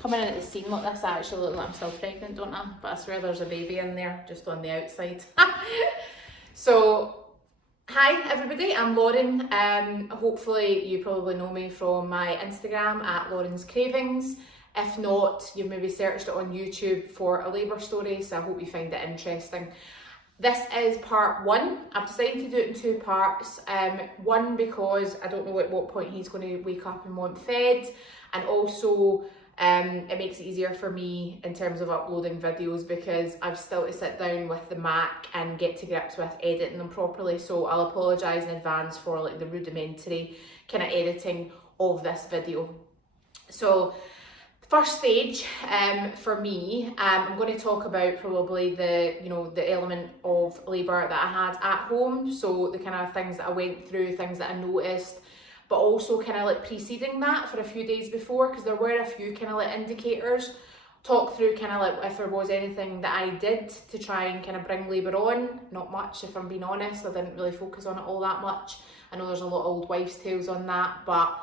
Coming into the scene like this, I actually look like I'm still pregnant, don't I? But I swear there's a baby in there, just on the outside. So, hi everybody, I'm Lauren. Hopefully you probably know me from my Instagram at Lauren's Cravings. If not, you've maybe searched it on YouTube for a labour story, so I hope you find it interesting. This is part one. I've decided to do it in two parts. One, because I don't know at what point he's going to wake up and want fed, and also it makes it easier for me in terms of uploading videos because I've still to sit down with the Mac and get to grips with editing them properly. So I'll apologise in advance for like the rudimentary kind of editing of this video. So first stage for me, I'm going to talk about probably the element of labour that I had at home. So the kind of things that I went through, things that I noticed, but also kind of like preceding that for a few days before, because there were a few kind of like indicators. Talk through kind of like if there was anything that I did to try and kind of bring labour on. Not much, if I'm being honest. I didn't really focus on it all that much. I know there's a lot of old wives' tales on that, but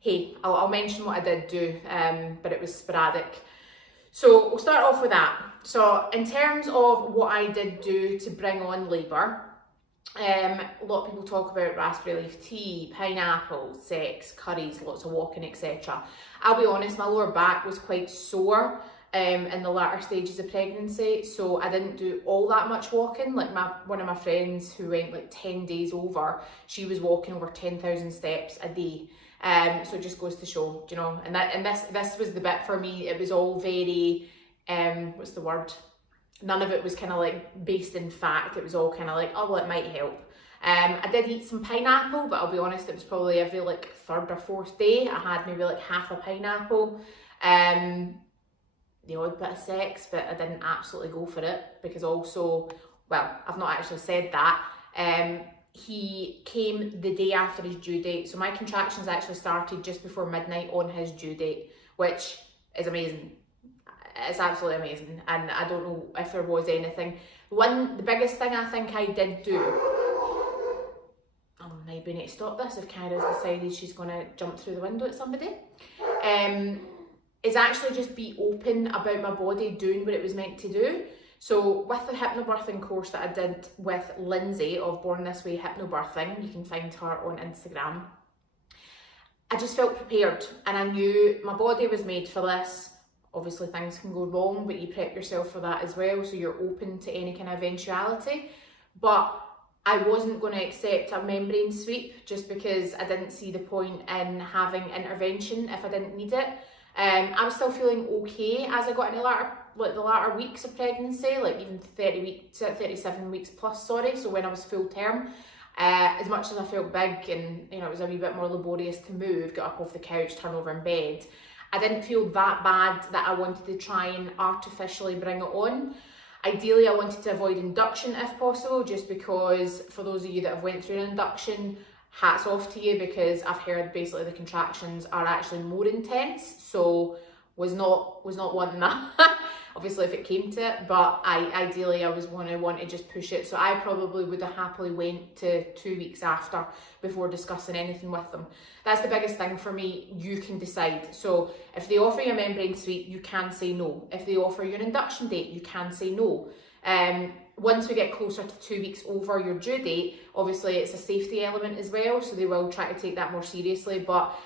hey, I'll mention what I did do, but it was sporadic. So we'll start off with that. So in terms of what I did do to bring on labour, a lot of people talk about raspberry leaf tea, pineapple, sex, curries, lots of walking, etc. I'll be honest, my lower back was quite sore in the latter stages of pregnancy, so I didn't do all that much walking. Like one of my friends who went like 10 days over, she was walking over 10,000 steps a day. So it just goes to show, you know, and this was the bit for me. It was all very, what's the word? None of it was kind of like based in fact. It was all kind of like, oh, well, it might help. I did eat some pineapple, but I'll be honest, it was probably every like third or fourth day. I had maybe like half a pineapple, the odd bit of sex, but I didn't absolutely go for it because also, well, I've not actually said that. He came the day after his due date. So my contractions actually started just before midnight on his due date, which is amazing. It's absolutely amazing. And I don't know if there was anything. The biggest thing I think I did do, I might be need to stop this if Kyra's decided she's going to jump through the window at somebody, is actually just be open about my body doing what it was meant to do. So with the hypnobirthing course that I did with Lindsay of Born This Way Hypnobirthing, you can find her on Instagram, I just felt prepared and I knew my body was made for this. Obviously things can go wrong, but you prep yourself for that as well, so you're open to any kind of eventuality. But I wasn't going to accept a membrane sweep just because I didn't see the point in having intervention if I didn't need it. I was still feeling okay as I got into the latter weeks of pregnancy, like even 37 weeks plus, sorry, so when I was full term. As much as I felt big and, you know, it was a wee bit more laborious to move, get up off the couch, turn over in bed, I didn't feel that bad that I wanted to try and artificially bring it on. Ideally, I wanted to avoid induction if possible, just because for those of you that have went through an induction, hats off to you, because I've heard basically the contractions are actually more intense, so was not wanting that. Obviously if it came to it, but ideally I was want to just push it. So I probably would have happily went to 2 weeks after before discussing anything with them. That's the biggest thing for me. You can decide. So if they offer you a membrane sweep, you can say no. If they offer you an induction date, you can say no. Once we get closer to 2 weeks over your due date, obviously it's a safety element as well, so they will try to take that more seriously, but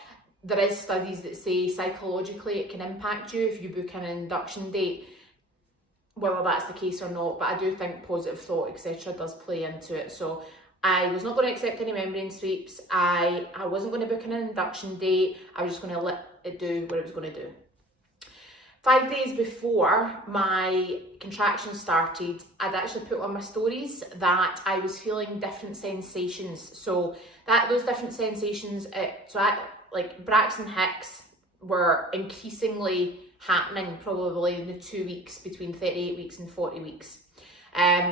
there is studies that say psychologically it can impact you if you book an induction date, whether that's the case or not, but I do think positive thought, etc. does play into it. So I was not going to accept any membrane sweeps, I wasn't going to book an induction date, I was just going to let it do what it was going to do. 5 days before my contractions started, I'd actually put on my stories that I was feeling different sensations. So those different sensations, like Braxton Hicks were increasingly happening probably in the 2 weeks between 38 weeks and 40 weeks.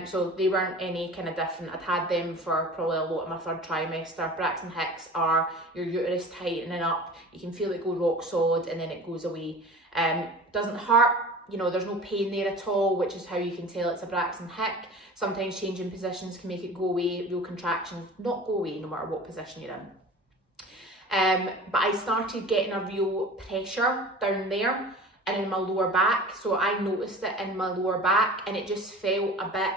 So they weren't any kind of different. I'd had them for probably a lot of my third trimester. Braxton Hicks are your uterus tightening up. You can feel it go rock solid and then it goes away. Doesn't hurt, you know, there's no pain there at all, which is how you can tell it's a Braxton Hick. Sometimes changing positions can make it go away. Real contractions not go away no matter what position you're in. But I started getting a real pressure down there. and in my lower back. So I noticed it in my lower back, and it just felt a bit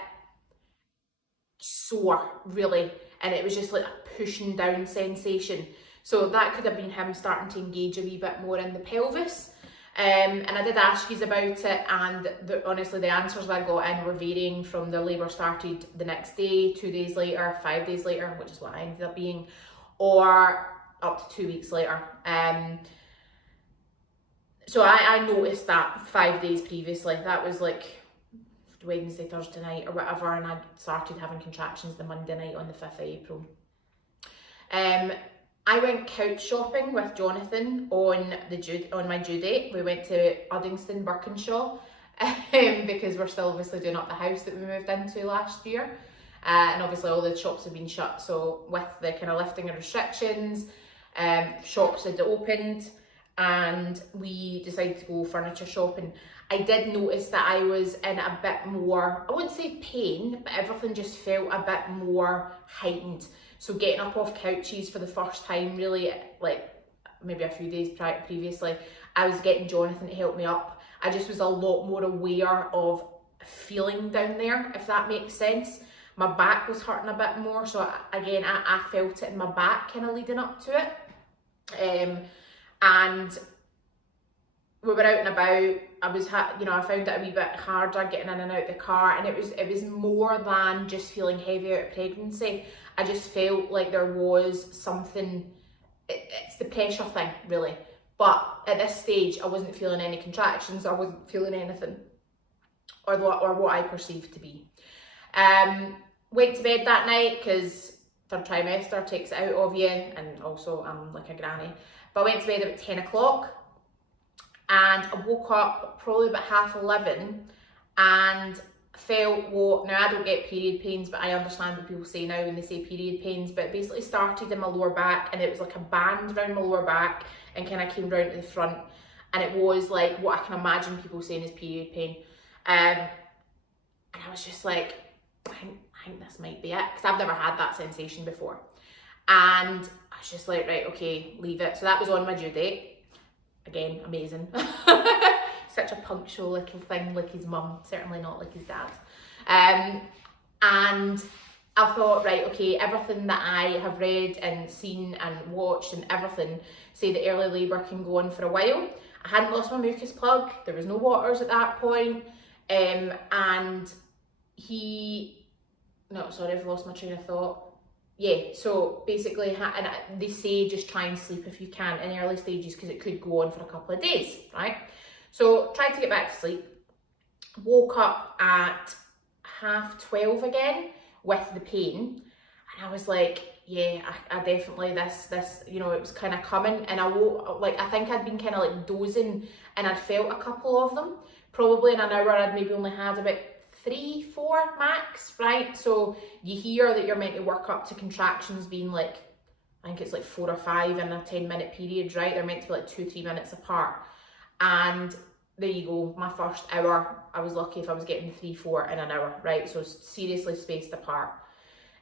sore, really, and it was just like a pushing down sensation. So that could have been him starting to engage a wee bit more in the pelvis. And I did ask you about it, and honestly the answers I got in were varying from the labour started the next day, 2 days later, 5 days later, which is what I ended up being, or up to 2 weeks later. So I noticed that 5 days previously. That was like Wednesday, Thursday night or whatever, and I started having contractions the Monday night on the 5th of April. I went couch shopping with Jonathan on my due date. We went to Uddingston, Birkinshaw, because we're still obviously doing up the house that we moved into last year. And obviously all the shops have been shut, so with the kind of lifting of restrictions, shops had opened, and we decided to go furniture shopping. I did notice that I was in a bit more, I wouldn't say pain, but everything just felt a bit more heightened. So getting up off couches for the first time, really, like maybe a few days previously, I was getting Jonathan to help me up. I just was a lot more aware of feeling down there, if that makes sense. My back was hurting a bit more, so again, I felt it in my back kind of leading up to it. And we were out and about. I found it a wee bit harder getting in and out the car, and it was more than just feeling heavy out of pregnancy. I just felt like there was something, it's the pressure thing, really. But at this stage, I wasn't feeling any contractions, I wasn't feeling anything, or what I perceived to be. Went to bed that night, because third trimester takes it out of you, and also I'm like a granny. But I went to bed about 10 o'clock, and I woke up probably about 11:30, and felt what, now I don't get period pains, but I understand what people say now when they say period pains, but it basically started in my lower back, and it was like a band around my lower back and kind of came round to the front, and it was like what I can imagine people saying is period pain. And I was just like, I think this might be it, because I've never had that sensation before. And I was just like, right, okay, leave it. So that was on my due date. Again, amazing. Such a punctual little thing, like his mum, certainly not like his dad. And I thought, right, okay, everything that I have read and seen and watched and everything say that early labour can go on for a while. I hadn't lost my mucus plug, there was no waters at that point, and I've lost my train of thought. Yeah, so basically, and they say just try and sleep if you can in early stages, because it could go on for a couple of days, right? So tried to get back to sleep, woke up at 12:30 again with the pain, and I was like, yeah, I definitely, this, it was kind of coming, and I woke, like, I think I'd been kind of like dozing, and I'd felt a couple of them. Probably in an hour, I'd maybe only had about 3, 4 max, right? So you hear that you're meant to work up to contractions being like, I think it's like 4 or 5 in a 10-minute period, right? They're meant to be like 2-3 minutes apart. And there you go, my first hour, I was lucky if I was getting 3, 4 in an hour, right? So seriously spaced apart.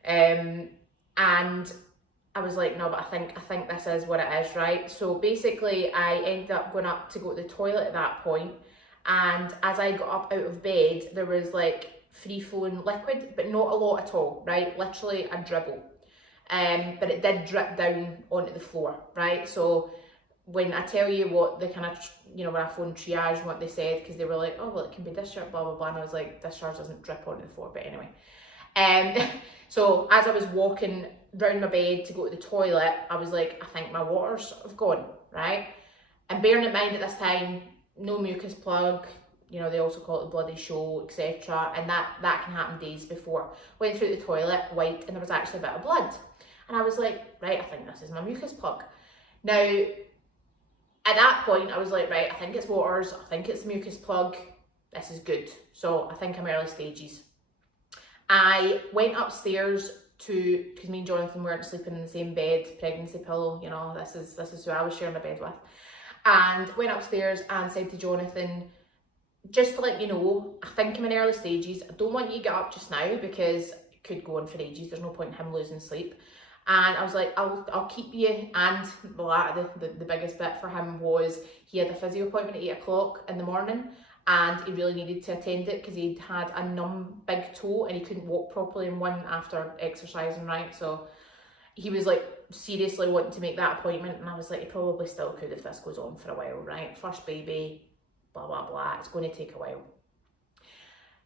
And I was like, no, but I think this is what it is, right? So basically I ended up going up to go to the toilet at that point, and as I got up out of bed, there was like free-flowing liquid, but not a lot at all, right? Literally a dribble. But it did drip down onto the floor, right? So when I tell you what the kind of, when I phoned Triage, what they said, because they were like, oh, well, it can be discharge, blah, blah, blah, and I was like, discharge doesn't drip onto the floor, but anyway. So as I was walking round my bed to go to the toilet, I was like, I think my waters have gone, right? And bearing in mind at this time, no mucus plug, they also call it the bloody show, etc. And that can happen days before. Went through the toilet, wiped, and there was actually a bit of blood. And I was like, right, I think this is my mucus plug. Now, at that point, I was like, right, I think it's waters, I think it's the mucus plug, this is good. So I think I'm early stages. I went upstairs because me and Jonathan weren't sleeping in the same bed, pregnancy pillow, this is who I was sharing my bed with. And went upstairs and said to Jonathan, just to let you know, I think I'm in early stages. I don't want you to get up just now because it could go on for ages. There's no point in him losing sleep. And I was like, I'll keep you. And the biggest bit for him was he had a physio appointment at 8 o'clock in the morning, and he really needed to attend it because he'd had a numb big toe and he couldn't walk properly in one after exercising, right? So he was like seriously wanting to make that appointment, and I was like, he probably still could if this goes on for a while, right? First baby, blah, blah, blah, it's going to take a while.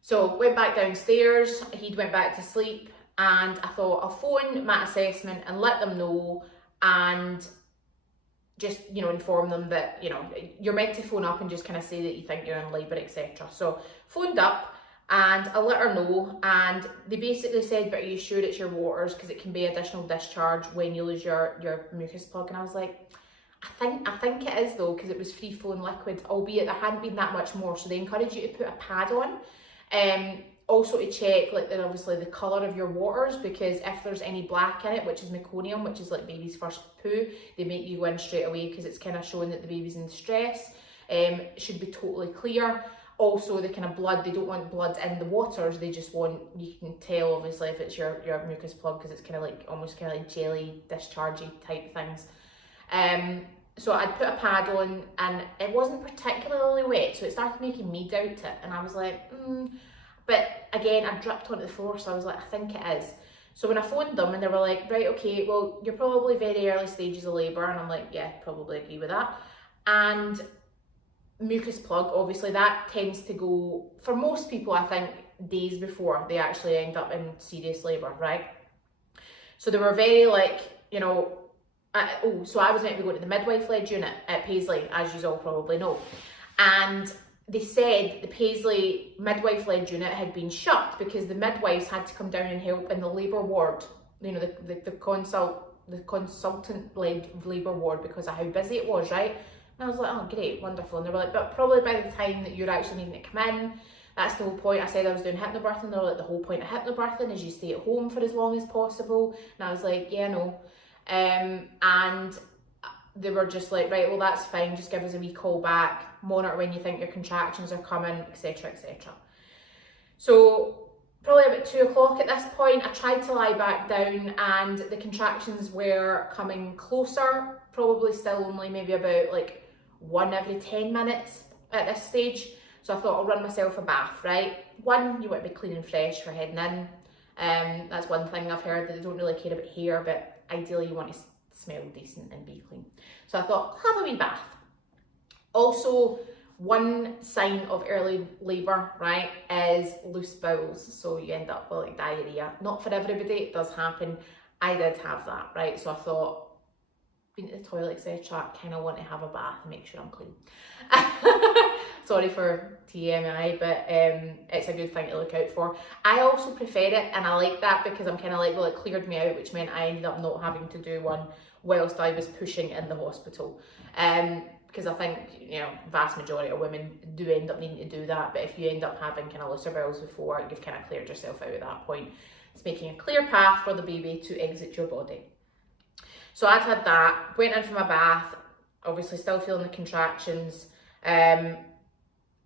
So went back downstairs, he'd went back to sleep, and I thought I'll phone my assessment and let them know, and just, you know, inform them that, you know, you're meant to phone up and just kind of say that you think you're in labour, etc. So phoned up and I let her know, and they basically said, but are you sure it's your waters, because it can be additional discharge when you lose your mucus plug. And I was like, I think it is though, because it was free flowing liquid, albeit there hadn't been that much more. So they encourage you to put a pad on. Also to check like obviously the colour of your waters, because if there's any black in it, which is meconium, which is like baby's first poo, they make you go in straight away because it's kind of showing that the baby's in distress. It should be totally clear. Also the kind of blood, they don't want blood in the waters, they just want, you can tell obviously if it's your mucus plug, because it's kind of like almost kind of like jelly dischargey type things. So I'd put a pad on and it wasn't particularly wet, so it started making me doubt it, and I was like, But again, I dripped onto the floor, so I was like, I think it is. So when I phoned them and they were like, right, okay, well, you're probably very early stages of labour, and I'm like, yeah, probably agree with that. And mucus plug, obviously that tends to go, for most people, I think, days before they actually end up in serious labour, right? So they were very like, you know, so I was meant to be going to the Midwife Led Unit at Paisley, as you all probably know. And they said the Paisley Midwife Led Unit had been shut because the midwives had to come down and help in the labour ward, you know, the consultant led labour ward, because of how busy it was, right? And I was like, oh great, wonderful. And they were like, but probably by the time that you're actually needing to come in, that's the whole point. I said I was doing hypnobirthing. They were like, the whole point of hypnobirthing is you stay at home for as long as possible. And I was like, yeah, no. And they were just like, right, well, that's fine. Just give us a wee call back, monitor when you think your contractions are coming, etc, etc. So probably about 2 o'clock at this point, I tried to lie back down and the contractions were coming closer, probably still only maybe about like 1 every 10 minutes at this stage. So I thought I'll run myself a bath, right? One, you want to be clean and fresh for heading in. That's one thing I've heard, that they don't really care about hair, but ideally you want to smell decent and be clean. So I thought, have a wee bath. Also, one sign of early labour, right, is loose bowels. So you end up with like diarrhea. Not for everybody, it does happen. I did have that, right? So I thought, been to the toilet, etc., kind of want to have a bath and make sure I'm clean. Sorry for TMI, but it's a good thing to look out for. I also prefer it, and I like that because I'm kind of like, well, it cleared me out, which meant I ended up not having to do one whilst I was pushing in the hospital. Because I think, you know, vast majority of women do end up needing to do that, but if you end up having kind of looser bowels before, you've kind of cleared yourself out at that point. It's making a clear path for the baby to exit your body. So I'd had that, went in for my bath, obviously still feeling the contractions. I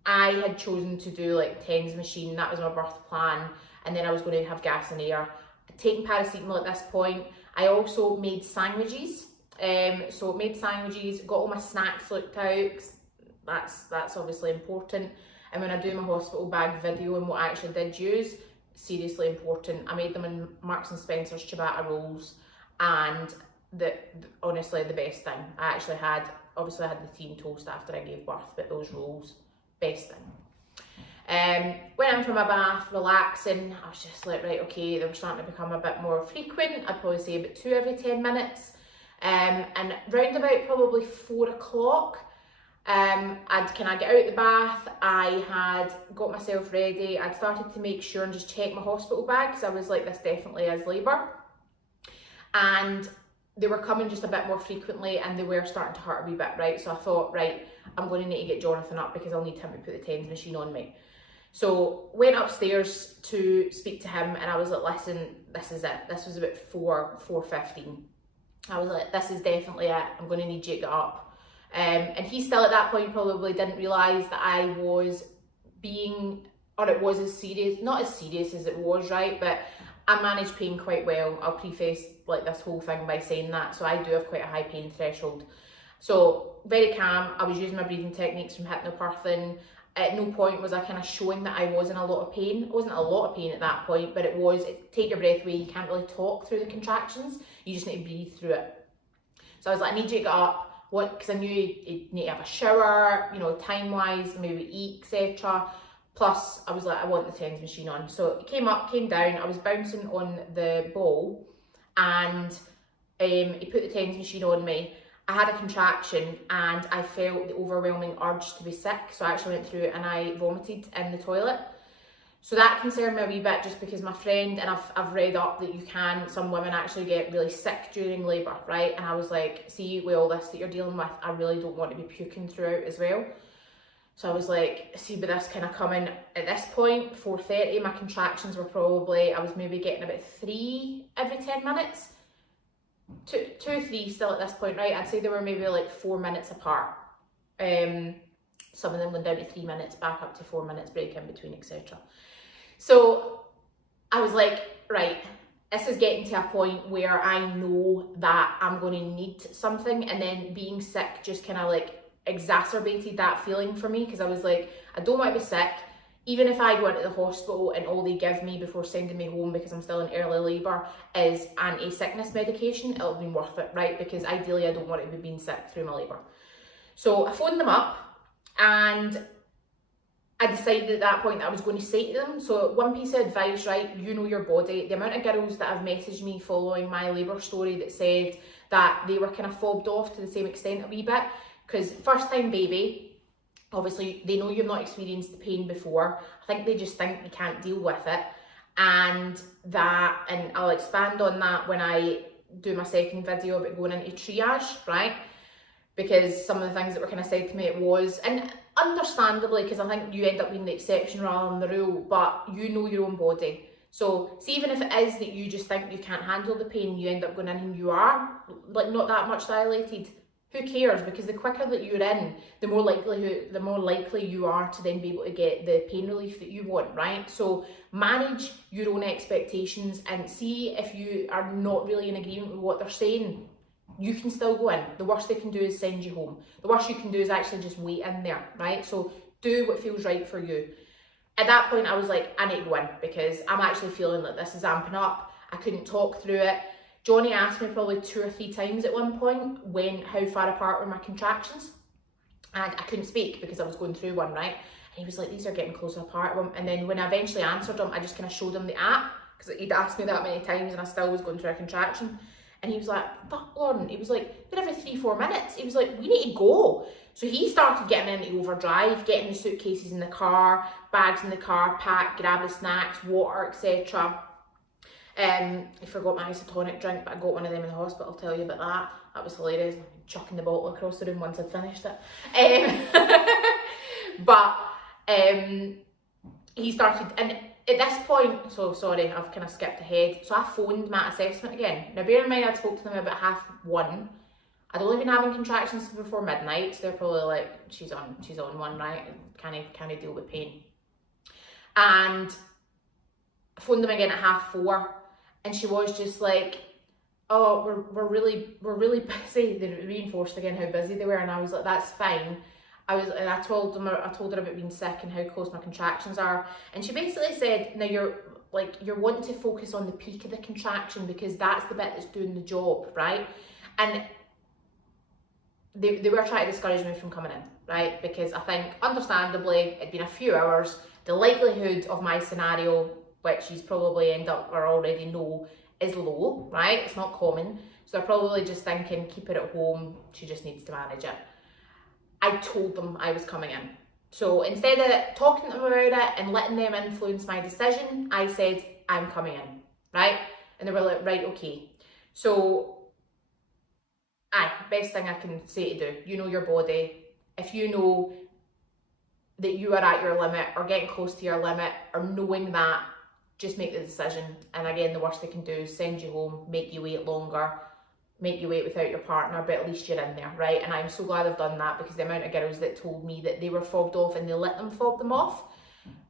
had chosen to do like TENS machine, that was my birth plan, and then I was going to have gas and air. I'd taken paracetamol at this point. I also made sandwiches. So made sandwiches, got all my snacks looked out, that's obviously important. And when I do my hospital bag video and what I actually did use, seriously important. I made them in Marks and Spencer's ciabatta rolls, and honestly the best thing. Obviously I had the tea and toast after I gave birth, but those rolls, best thing. Went in for my bath, relaxing. I was just like, right, okay, they were starting to become a bit more frequent. I'd probably say about 2 every 10 minutes. And round about probably 4 o'clock, I'd kind of get out the bath. I had got myself ready. I'd started to make sure and just check my hospital bag, because I was like, this definitely is labour. And they were coming just a bit more frequently, and they were starting to hurt a wee bit, right? So I thought, right, I'm going to need to get Jonathan up because I'll need him to put the TENS machine on me. So went upstairs to speak to him, and I was like, listen, this is it. This was about 4:15. I was like, this is definitely it. I'm going to need you to get up. And he still at that point probably didn't realise that I was being, or it was as serious, not as serious as it was, right? But I manage pain quite well. I'll preface like this whole thing by saying that. So I do have quite a high pain threshold. So very calm. I was using my breathing techniques from hypnobirthing. At no point was I kind of showing that I was in a lot of pain. It wasn't a lot of pain at that point, but it was, take your breath away. You can't really talk through the contractions. You just need to breathe through it. So I was like, I need you to get up, because I knew you need to have a shower, you know, time-wise, maybe eat, etc. Plus, I was like, I want the TENS machine on. So it came up, came down, I was bouncing on the ball, and he put the TENS machine on me. I had a contraction and I felt the overwhelming urge to be sick, so I actually went through it and I vomited in the toilet. So that concerned me a wee bit, just because my friend, and I've read up that you can, some women actually get really sick during labour, right? And I was like, see, with all this that you're dealing with, I really don't want to be puking throughout as well. So I was like, see, with this kind of coming at this point, 4:30, my contractions were probably, I was maybe getting about 3 every 10 minutes. 2 or 3 still at this point, right? I'd say they were maybe like 4 minutes apart. Some of them went down to 3 minutes, back up to 4 minutes break in between, etc. So I was like, right, this is getting to a point where I know that I'm going to need something, and then being sick just kind of like exacerbated that feeling for me, because I was like, I don't want to be sick. Even if I go into the hospital and all they give me before sending me home, because I'm still in early labour, is anti-sickness medication, it'll be worth it, right? Because ideally I don't want to be being sick through my labour. So I phoned them up and I decided at that point that I was going to say to them, so one piece of advice, right, you know your body. The amount of girls that have messaged me following my labour story that said that they were kind of fobbed off to the same extent a wee bit, because first time baby, obviously, they know you've not experienced the pain before. I think they just think you can't deal with it. And I'll expand on that when I do my second video about going into triage, right? Because some of the things that were kind of said to me, it was, and understandably, because I think you end up being the exception rather than the rule, but you know your own body. So, see, even if it is that you just think you can't handle the pain, you end up going in and you are, like, not that much dilated. Who cares? Because the quicker that you're in, the more likely you are to then be able to get the pain relief that you want, right? So manage your own expectations and see if you are not really in agreement with what they're saying. You can still go in. The worst they can do is send you home. The worst you can do is actually just wait in there, right? So do what feels right for you. At that point, I was like, I need to go in, because I'm actually feeling that this is amping up. I couldn't talk through it. Johnny asked me probably 2 or 3 times at one point how far apart were my contractions, and I couldn't speak because I was going through one, right? And he was like, these are getting closer apart. And then when I eventually answered him, I just kind of showed him the app, because he'd asked me that many times and I still was going through a contraction. And he was like, fuck, Lauren. He was like, but every 3-4 minutes. He was like, we need to go. So he started getting into overdrive, getting the suitcases in the car, bags in the car, pack, grab the snacks, water, etc. I forgot my isotonic drink, but I got one of them in the hospital. I'll tell you about that. That was hilarious. Chucking the bottle across the room once I'd finished it. But he started, and at this point, so sorry, I've kind of skipped ahead. So I phoned my assessment again. Now bear in mind, I spoke to them about 1:30. I'd only been having contractions before midnight, so they're probably like, she's on one, right? Can I deal with pain? And I phoned them again at 4:30. And she was just like, oh, we're really busy. They reinforced again how busy they were, and I was like, that's fine. I told her about being sick and how close my contractions are, and she basically said, now you're wanting to focus on the peak of the contraction, because that's the bit that's doing the job, right? And they were trying to discourage me from coming in, right? Because I think, understandably, it'd been a few hours. The likelihood of my scenario, which you probably end up or already know, is low, right? It's not common. So they're probably just thinking, keep it at home, she just needs to manage it. I told them I was coming in. So instead of talking to them about it and letting them influence my decision, I said, I'm coming in, right? And they were like, right, okay. So, best thing I can say to do, you know your body. If you know that you are at your limit or getting close to your limit, or knowing that, just make the decision. And again, the worst they can do is send you home, make you wait longer, make you wait without your partner, but at least you're in there, right? And I'm so glad I've done that, because the amount of girls that told me that they were fobbed off and they let them fob them off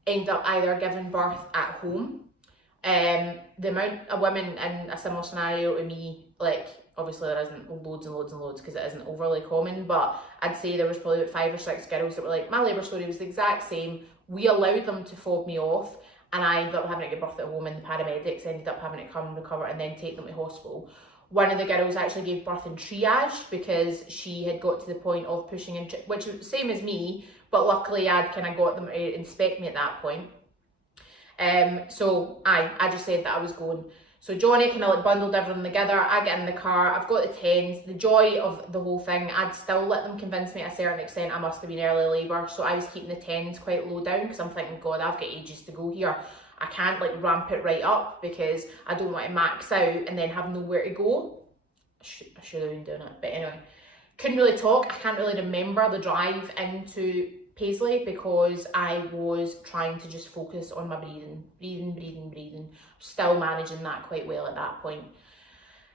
end up either giving birth at home The amount of women in a similar scenario to me, like, obviously there isn't loads and loads and loads because it isn't overly common, but I'd say there was probably about 5 or 6 girls that were like, my labour story was the exact same. We allowed them to fob me off, and I ended up having to give birth at home, and the paramedics ended up having to come and recover and then take them to hospital. One of the girls actually gave birth in triage because she had got to the point of pushing in, which was the same as me, but luckily I'd kind of got them to inspect me at that point. So I just said that I was going. So Johnny kind of like bundled everything together. I get in the car, I've got the 10s. The joy of the whole thing, I'd still let them convince me to a certain extent I must have been early labour. So I was keeping the 10s quite low down because I'm thinking, God, I've got ages to go here. I can't like ramp it right up because I don't want to max out and then have nowhere to go. I should have been doing it, but anyway. Couldn't really talk. I can't really remember the drive into Paisley because I was trying to just focus on my breathing. Still managing that quite well at that point.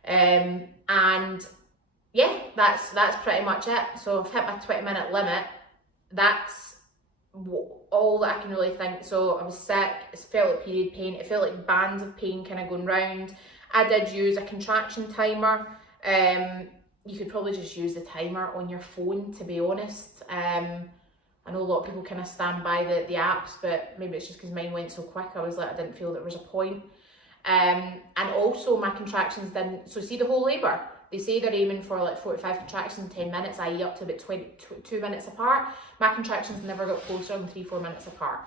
And yeah, that's pretty much it. So I've hit my 20-minute limit. That's all that I can really think. So I was sick, it felt like period pain, it felt like bands of pain kind of going round. I did use a contraction timer. You could probably just use the timer on your phone, to be honest. I know a lot of people kind of stand by the apps, but maybe it's just because mine went so quick. I was like, I didn't feel there was a point. And also my contractions didn't, so see the whole labour, they say they're aiming for like 45 contractions in 10 minutes, i.e. up to about 22 minutes apart. My contractions never got closer than 3-4 minutes apart.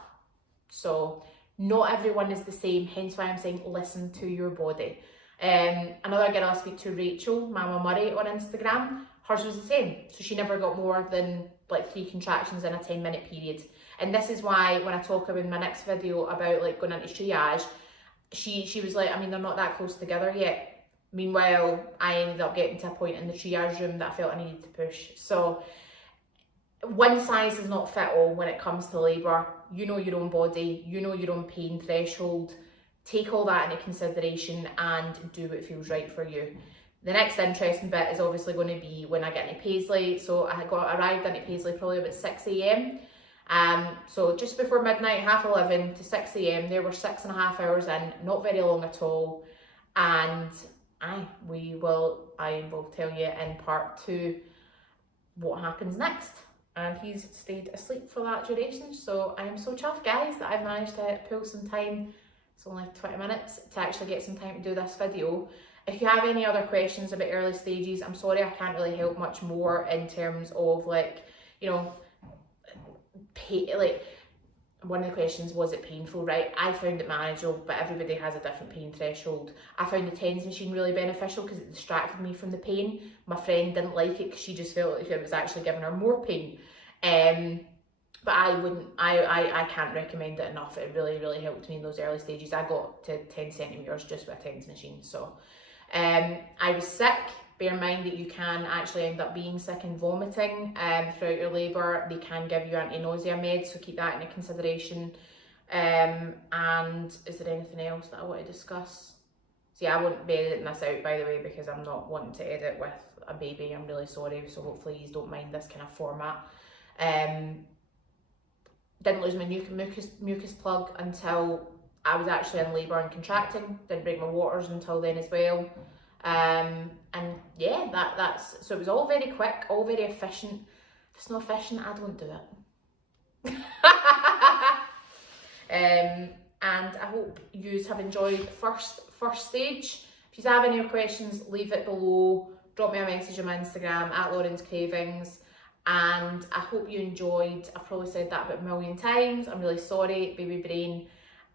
So not everyone is the same, hence why I'm saying listen to your body. Another girl I speak to, Rachel, Mama Murray on Instagram, hers was the same. So she never got more than like 3 contractions in a 10-minute period. And this is why when I talk about in my next video about like going into triage, she was like, I mean, they're not that close together yet. Meanwhile, I ended up getting to a point in the triage room that I felt I needed to push. So one size does not fit all when it comes to labour. You know your own body, you know your own pain threshold. Take all that into consideration and do what feels right for you. The next interesting bit is obviously going to be when I get into Paisley. So I arrived into Paisley probably about 6 AM. So just before midnight, 11:30 to 6 AM, there were 6.5 hours in, not very long at all. And I will tell you in part 2 what happens next. And he's stayed asleep for that duration. So I am so chuffed, guys, that I've managed to pull some time. It's only 20 minutes to actually get some time to do this video. If you have any other questions about early stages, I'm sorry I can't really help much more in terms of like, you know, like one of the questions, was it painful, right? I found it manageable, but everybody has a different pain threshold. I found the TENS machine really beneficial because it distracted me from the pain. My friend didn't like it because she just felt like it was actually giving her more pain. But I can't recommend it enough. It really helped me in those early stages. I got to 10 centimetres just with a TENS machine. So I was sick. Bear in mind that you can actually end up being sick and vomiting throughout your labour. They can give you anti-nausea meds, so keep that into consideration. And is there anything else that I want to discuss? So yeah, I won't be editing this out, by the way, because I'm not wanting to edit with a baby. I'm really sorry, so hopefully you don't mind this kind of format. Didn't lose my mucus plug until I was actually in labour and contracting. Didn't break my waters until then as well. And yeah, that's so it was all very quick, all very efficient. If it's not efficient, I don't do it. And I hope you have enjoyed first stage. If you have any questions, leave it below. Drop me a message on my Instagram at Lauren's Cravings. And I hope you enjoyed. I've probably said that about a million times. I'm really sorry, baby brain.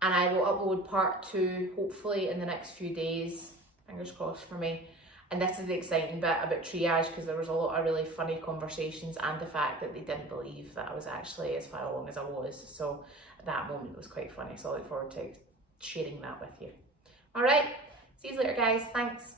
And I will upload part 2 hopefully in the next few days. Fingers crossed for me. And this is the exciting bit about triage, because there was a lot of really funny conversations and the fact that they didn't believe that I was actually as far along as I was. So that moment was quite funny. So I look forward to sharing that with you. All right, see you later, guys. Thanks.